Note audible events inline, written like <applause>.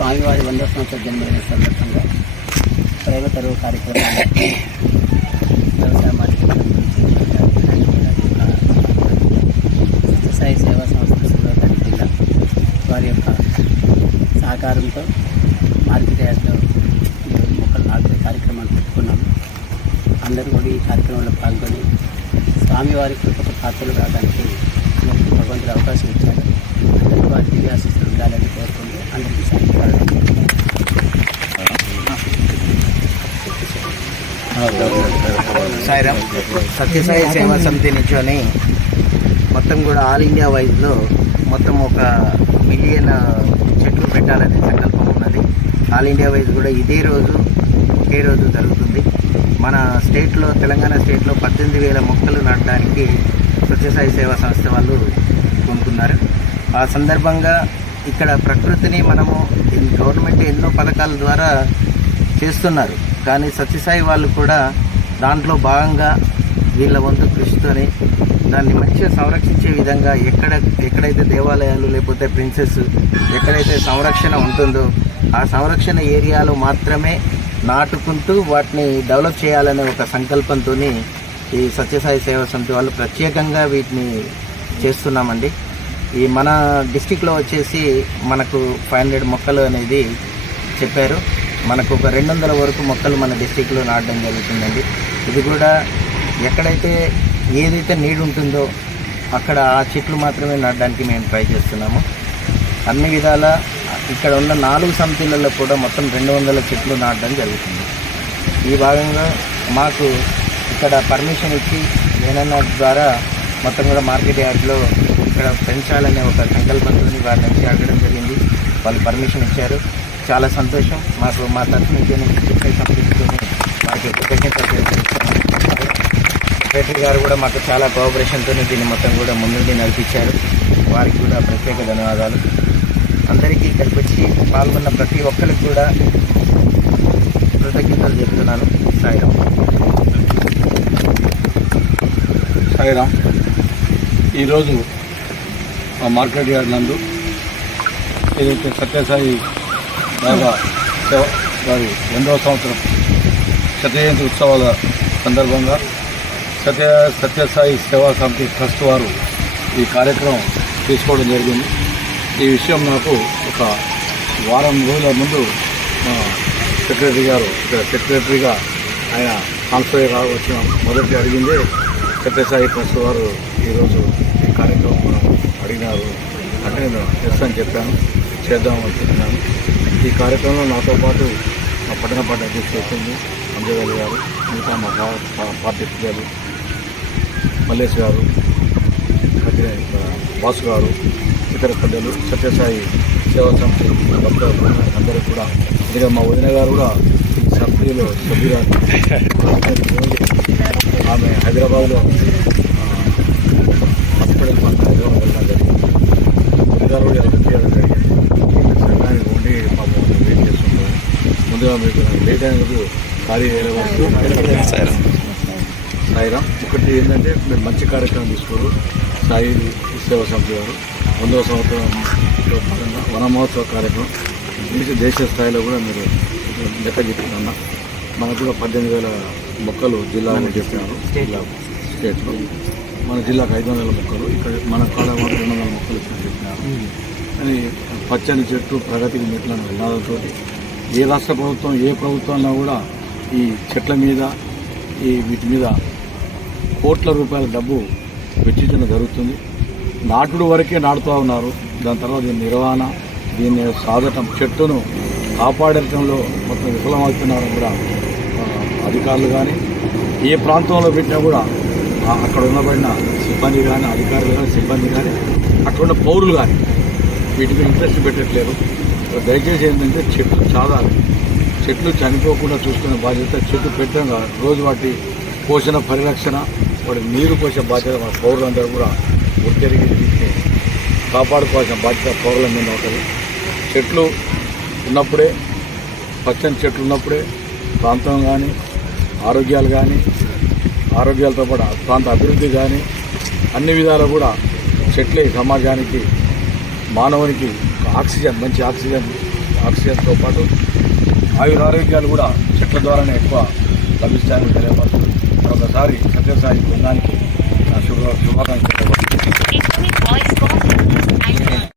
స్వామివారి వంద సంవత్సర జన్మదిన సందర్భంగా ప్రేమ తరువు కార్యక్రమాన్ని వ్యవసాయ మార్కెట్ సాయి సేవా సంస్థ సూర్యాపేట జిల్లా వారి యొక్క సహకారంతో మార్కెట్ యార్డ్లో మొక్కలు నాలుగు కార్యక్రమాలు పెట్టుకున్నాము. అందరూ కూడా ఈ కార్యక్రమంలో పాల్గొని స్వామివారి కృపకు పాత్రలు కావడానికి భగవంతుడు అవకాశం ఇచ్చారు అందరికీ వారి దివ్యాశిస్తులు ఉండాలని కోరుకుంటూ సాయిరామ్ సత్యసాయి సేవా సమితి నుంచొని మొత్తం కూడా ఆల్ ఇండియా వైజ్లో మొత్తం ఒక మిలియన్ చెట్లు పెట్టాలనే సంకల్పం ఉన్నది. ఆల్ ఇండియా వైజ్ కూడా ఇదే రోజు ఒకే రోజు జరుగుతుంది. మన స్టేట్లో తెలంగాణ స్టేట్లో పద్దెనిమిది వేల మొక్కలు నాటడానికి సత్యసాయి సేవా సంస్థ వాళ్ళు కొనుక్కున్నారు. ఆ సందర్భంగా ఇక్కడ ప్రకృతిని మనము ఈ గవర్నమెంట్ ఎన్నో పథకాల ద్వారా చేస్తున్నారు. కానీ సత్యసాయి వాళ్ళు కూడా దాంట్లో భాగంగా వీళ్ళ వంతు కృషితోని దాన్ని మంచిగా సంరక్షించే విధంగా ఎక్కడ ఎక్కడైతే దేవాలయాలు లేకపోతే ప్రిన్సెస్ ఎక్కడైతే సంరక్షణ ఉంటుందో ఆ సంరక్షణ ఏరియాలో మాత్రమే నాటుకుంటూ వాటిని డెవలప్ చేయాలనే ఒక సంకల్పంతో ఈ సత్యసాయి సేవా సమితి వాళ్ళు ప్రత్యేకంగా వీటిని చేస్తున్నామండి. ఈ మన డిస్టిక్లో వచ్చేసి మనకు ఫైవ్ హండ్రెడ్ మొక్కలు అనేది చెప్పారు. మనకు ఒక రెండు వందల వరకు మొక్కలు మన డిస్టిక్లో నాటడం జరుగుతుందండి. ఇది కూడా ఎక్కడైతే ఏదైతే నీడు ఉంటుందో అక్కడ ఆ చెట్లు మాత్రమే నాటడానికి మేము ట్రై చేస్తున్నాము. అన్ని విధాల ఇక్కడ ఉన్న నాలుగు సమితిలలో కూడా మొత్తం రెండు వందల చెట్లు నాటడం జరుగుతుంది. ఈ భాగంగా మాకు ఇక్కడ పర్మిషన్ ఇచ్చి ఏనన్నా ద్వారా మొత్తం కూడా మార్కెట్ యార్డ్లో ఇక్కడ పెంచాలనే ఒక సంకల్పంతో వారి నుంచి అడగడం జరిగింది. వాళ్ళు పర్మిషన్ ఇచ్చారు. చాలా సంతోషం. మాకు మా తరఫు నుంచి నేను చెప్పే వారికి కృతజ్ఞతలు సెక్రటరీ గారు కూడా మాకు చాలా కోఆపరేషన్తో దీన్ని మొత్తం కూడా ముందుండి నడిపించారు. వారికి కూడా ప్రత్యేక ధన్యవాదాలు. అందరికీ ఇక్కడికి వచ్చి పాల్గొన్న ప్రతి ఒక్కరికి కూడా కృతజ్ఞతలు చెప్తున్నాను. సాయిరామ్. సాయిరామ్. ఈరోజు మార్కెట్ యార్డ్ నందు ఏదైతే సత్యసాయి బాబా సేవ వారి రెండవ సంవత్సరం సత్యజయంతి ఉత్సవాల సందర్భంగా సత్య సత్యసాయి సేవా సమితి ట్రస్ట్ వారు ఈ కార్యక్రమం తీసుకోవడం జరిగింది. ఈ విషయం నాకు ఒక వారం రోజుల ముందు మా సెక్రటరీ గారు ఇక్కడ సెక్రటరీగా ఆయన ట్రాన్స్ఫర్ వచ్చిన మొదటి అడిగిందే సత్యసాయి ట్రస్ట్ వారు ఈరోజు కార్యక్రమం అడిగినారు. అంటే నేను ఎస్ అని చెప్పాను. చేద్దాం అనుకుంటున్నాను. ఈ కార్యక్రమంలో నాతో పాటు మా పట్టణ పార్టీ అధ్యక్షుడు వచ్చింది అంజగారి గారు మిగతా మా పార్టీ సభ్యులు మల్లేష్ గారు బాసు గారు ఇతర పెద్దలు సత్యసాయి సేవా సంస్థ డాక్టర్ అందరూ కూడా ఇంకా మా వదిన గారు కూడా సభ్యులు సభ్యురాలు. <laughs> ఆమె హైదరాబాద్లో ముందుగా మీకు లేట్ అయినందుకు ఖాళీ సాయిరామ్ ఒకటి ఏంటంటే మీరు మంచి కార్యక్రమం తీసుకోరు. సాయి సేవా సమితి వారు వందవ సంవత్సరం వన మహోత్సవ కార్యక్రమం. దేశ దేశ స్థాయిలో కూడా మీరు లెక్క చెప్తున్నా మనకు కూడా పద్దెనిమిది వేల మొక్కలు జిల్లాలో చెప్పినారు. జిల్లా స్టేట్లో. మన జిల్లాకు ఐదు వందల మొక్కలు ఇక్కడ మన కాడ రెండు వందల మొక్కలు చెప్పినారు. అని పచ్చని చెట్టు ప్రగతికి మెట్లను నినాదంతో ఏ రాష్ట్ర ప్రభుత్వం ఏ ప్రభుత్వంలో కూడా ఈ చెట్ల మీద ఈ వీటి మీద కోట్ల రూపాయల డబ్బు వెచ్చించడం జరుగుతుంది. నాటుడు వరకే నాటుతూ ఉన్నారు. దాని తర్వాత దీని నిర్వహణ దీన్ని సాధటం చెట్టును కాపాడటంలో మొత్తం విఫలమవుతున్నారని కూడా అధికారులు కానీ ఏ ప్రాంతంలో పెట్టినా కూడా అక్కడ ఉన్నబడిన సిబ్బంది కానీ అధికారులు కానీ సిబ్బంది కానీ అక్కడ ఉన్న పౌరులు కానీ వీటి మీద ఇంట్రెస్ట్ పెట్టట్లేదు. దయచేసి ఏంటంటే చెట్లు చాలా చెట్లు చనిపోకుండా చూసుకునే బాధ్యత చెట్లు పెట్టడం కాదు. రోజు వాటి పోషణ పరిరక్షణ వాటి నీరు పోసే బాధ్యత మన పౌరులందరూ కూడా ఒత్తిడికి వీటిని కాపాడుకోవాల్సిన బాధ్యత పౌరుల మీద ఉంటుంది. చెట్లు ఉన్నప్పుడే పచ్చని చెట్లు ఉన్నప్పుడే ప్రాంతం కానీ ఆరోగ్యాలు కానీ ఆరోగ్యాలతో పాటు ప్రాంత అభివృద్ధి కానీ అన్ని విధాలు కూడా చెట్లే సమాజానికి మానవునికి ఆక్సిజన్ మంచి ఆక్సిజన్ ఆక్సిజన్తో పాటు ఆయురారోగ్యాలు కూడా చెట్ల ద్వారానే ఎక్కువ లభిస్తాయని తెలియపరుస్తూ మరొకసారి సత్యసాయి బృందానికి శుభ శుభాకాంక్షలు.